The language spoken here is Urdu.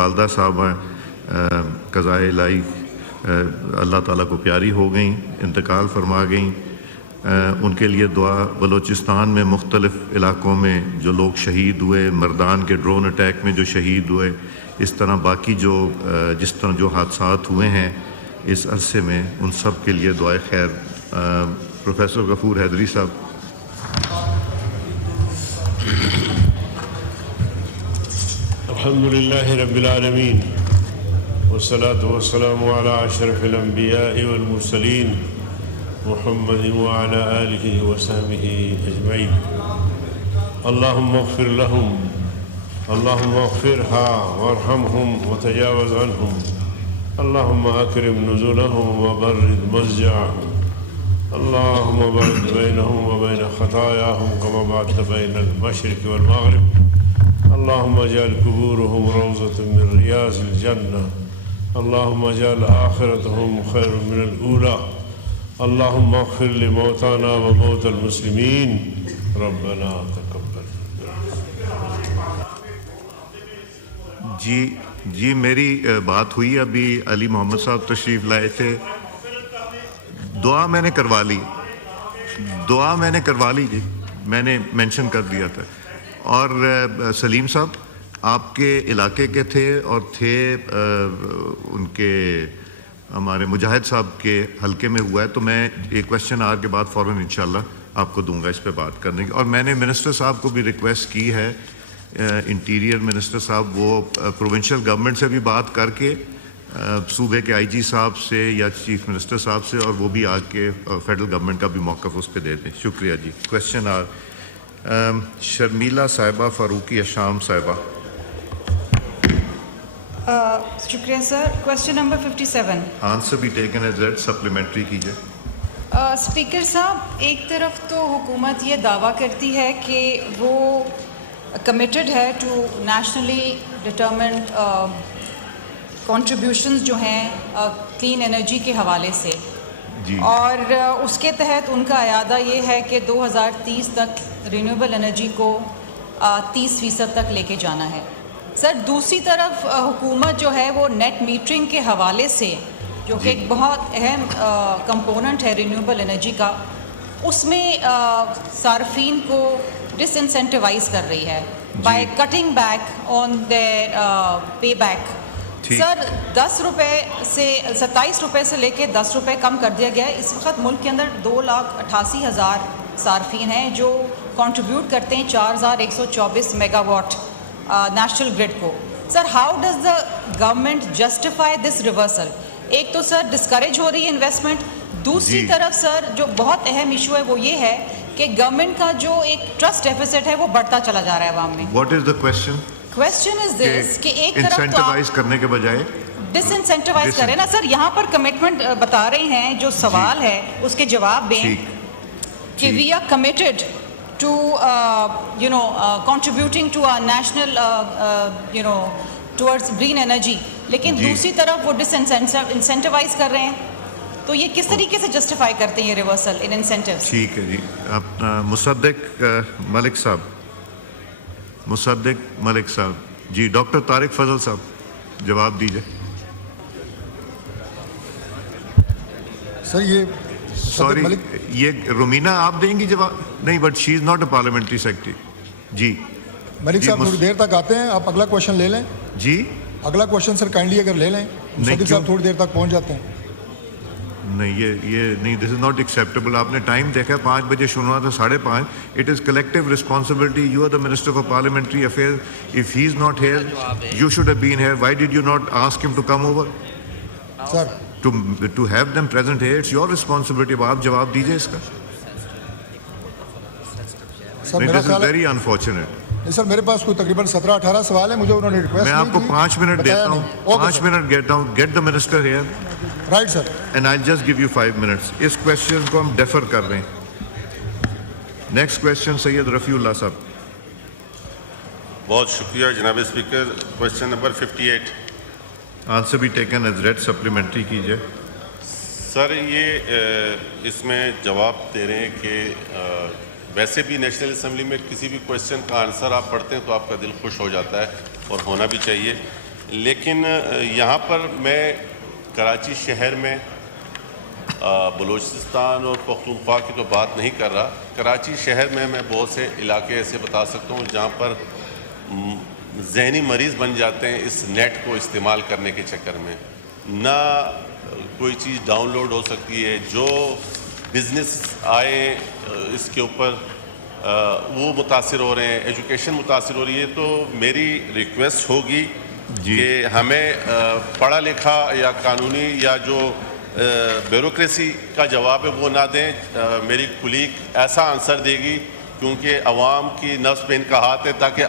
والدہ صاحبہ قضائے الہی اللہ تعالیٰ کو پیاری ہو گئیں، انتقال فرما گئیں، ان کے لیے دعا۔ بلوچستان میں مختلف علاقوں میں جو لوگ شہید ہوئے، مردان کے ڈرون اٹیک میں جو شہید ہوئے، اس طرح باقی جس طرح جو حادثات ہوئے ہیں اس عرصے میں، ان سب کے لیے دعائے خیر۔ پروفیسر غفور حیدری صاحب۔ الحمد للہ رب العالمین والصلاة والسلام على اشرف الانبیاء والمرسلین محمد وعلى آلہ وصحبہ اجمعین۔ اللہم اغفر لهم، اللہم اغفرها وارحمهم وتجاوز عنهم، اللہم اکرم نزلهم وبرد مضجعهم، اللہم باعد بینهم وبین خطاياهم كما بعدت بین المشرق والمغرب، اللهم اجعل قبورهم روضة من رياض الجنة، اللهم اجعل آخرتهم خير من الأولى، اللهم اغفر لموتانا وموتى المسلمين، ربنا تقبل۔ جی میری بات ہوئی، ابھی علی محمد صاحب تشریف لائے تھے، دعا میں نے کروا لی جی، میں نے مینشن کر دیا تھا۔ اور سلیم صاحب آپ کے علاقے کے تھے اور تھے ان کے ہمارے مجاہد صاحب کے حلقے میں ہوا ہے، تو میں ایک کویشچن آر کے بعد فوراً انشاءاللہ آپ کو دوں گا اس پہ بات کرنے کی۔ اور میں نے منسٹر صاحب کو بھی ریکویسٹ کی ہے، انٹیریئر منسٹر صاحب، وہ پروونشل گورنمنٹ سے بھی بات کر کے صوبے کے آئی جی صاحب سے یا چیف منسٹر صاحب سے، اور وہ بھی آ کے فیڈرل گورنمنٹ کا بھی موقف اس پہ دے دیں۔ شکریہ جی۔ کویشچن آر شرمیلا صاحبہ فاروقی اشام صاحبہ۔ شکریہ سر۔ Question number 57۔ آنسر بھی ٹیکن ایز ریڈ، سپلیمنٹری کیجیے۔ اسپیکر صاحب، ایک طرف تو حکومت یہ دعویٰ کرتی ہے کہ وہ کمیٹڈ ہے ٹو نیشنلی ڈٹرمنڈ کنٹریبیوشنز جو ہیں کلین انرجی کے حوالے سے، جی، اور اس کے تحت ان کا اعادہ یہ ہے کہ 2030 تک رینیویبل انرجی کو 30% تک لے کے جانا ہے۔ سر، دوسری طرف حکومت جو ہے وہ نیٹ میٹرنگ کے حوالے سے، جو کہ ایک بہت اہم کمپوننٹ ہے رینیویبل انرجی کا، اس میں صارفین کو ڈس انسینٹیوائز کر رہی ہے by cutting back on their pay back. Sir, 10 روپے سے 27 روپے سے لے کے 10 روپے کم کر دیا گیا ہے۔ اس وقت ملک کے اندر 2,88,000 صارفین ہیں جو کنٹریبیوٹ کرتے ہیں 4,124 میگا واٹ نیشنل گرڈ کو۔ Sir, how does the government justify this reversal? ایک تو سر ڈسکریج ہو رہی ہے انویسٹمنٹ، دوسری طرف سر جو بہت اہم ایشو ہے وہ یہ ہے کہ گورنمنٹ کا جو ایک ٹرسٹ ڈیفیسٹ ہے وہ بڑھتا چلا جا رہا ہے عوام میں۔ What is the question? Question is this کہ ایک طرف تو انسینٹیوائز کرنے کے بجائے ڈس انسینٹیوائز کریں نا سر۔ یہاں پر کمٹمنٹ بتا رہے ہیں، جو سوال ہے اس کے جواب دیں کہ we are committed to contributing to national towards green energy, لیکن دوسری طرف وہ ڈس انسینٹیوائز کر رہے ہیں، تو یہ کس طریقے سے جسٹیفائی کرتے ہیں یہ ریورسل ان انسینٹیوز؟ ٹھیک ہے جی۔ اپنا مصدق ملک صاحب جی، ڈاکٹر طارق فضل صاحب جواب دیجیے۔ سر یہ سوری، یہ رومینہ آپ دیں گی جواب؟ نہیں، but she is not a parliamentary secretary. جی ملک صاحب تھوڑی دیر تک آتے ہیں، آپ اگلا کویشچن لے لیں۔ جی، اگلا کویشچن سر کائنڈلی اگر لے لیں، مصدق صاحب تھوڑی دیر تک پہنچ جاتے ہیں۔ نہیں، یہ نہیں، دس از ناٹ ایکسیپٹیبل۔ آپ نے ٹائم دیکھا، 5 بجے شروع ہوا تھا، 5:30۔ It is collective responsibility, you are the minister for parliamentary affair, if he is not here you should have been here, why did you not ask him to come over sir to have them present here? It's your responsibility. اب آپ جواب دیجیے اس کا۔ سر میرا دس از خیال ہے ویری انفارچونیٹ۔ نہیں سر، میرے پاس کوئی تقریباً 17-18 سوال ہیں، مجھے انہوں نے ریکویسٹ میں آپ کو 5 منٹ دیتا ہوں، 5 منٹ دیتا ہوں۔ Get the minister here right sir, and I just give you 5 minutes. اس کویشچن کو ہم ڈیفر کر رہے ہیں۔ Next question Syed Rafiullah صاحب۔ بہت شکریہ جناب اسپیکر۔ Question number 58۔ آنسر بھی ٹیکن ایز ریڈ، سپلیمنٹری کیجیے۔ سر، یہ اس میں جواب دے رہے ہیں کہ ویسے بھی نیشنل اسمبلی میں کسی بھی کویشچن کا آنسر آپ پڑھتے ہیں تو آپ کا دل خوش ہو جاتا ہے، اور ہونا بھی چاہیے۔ لیکن یہاں پر میں کراچی شہر میں بلوچستان اور پختونخوا کی تو بات نہیں کر رہا. کراچی شہر میں بہت سے علاقے ایسے بتا سکتا ہوں جہاں پر ذہنی مریض بن جاتے ہیں اس نیٹ کو استعمال کرنے کے چکر میں. نہ کوئی چیز ڈاؤن لوڈ ہو سکتی ہے. جو بزنس آئے اس کے اوپر وہ متاثر ہو رہے ہیں, ایجوکیشن متاثر ہو رہی ہے. تو میری ریکویسٹ ہوگی کہ ہمیں پڑھا لکھا یا قانونی یا جو بیوروکریسی کا جواب ہے وہ نہ دیں. میری کلیگ ایسا آنسر دے گی کیونکہ عوام کی نبض پہ ان کا ہاتھ ہے, تاکہ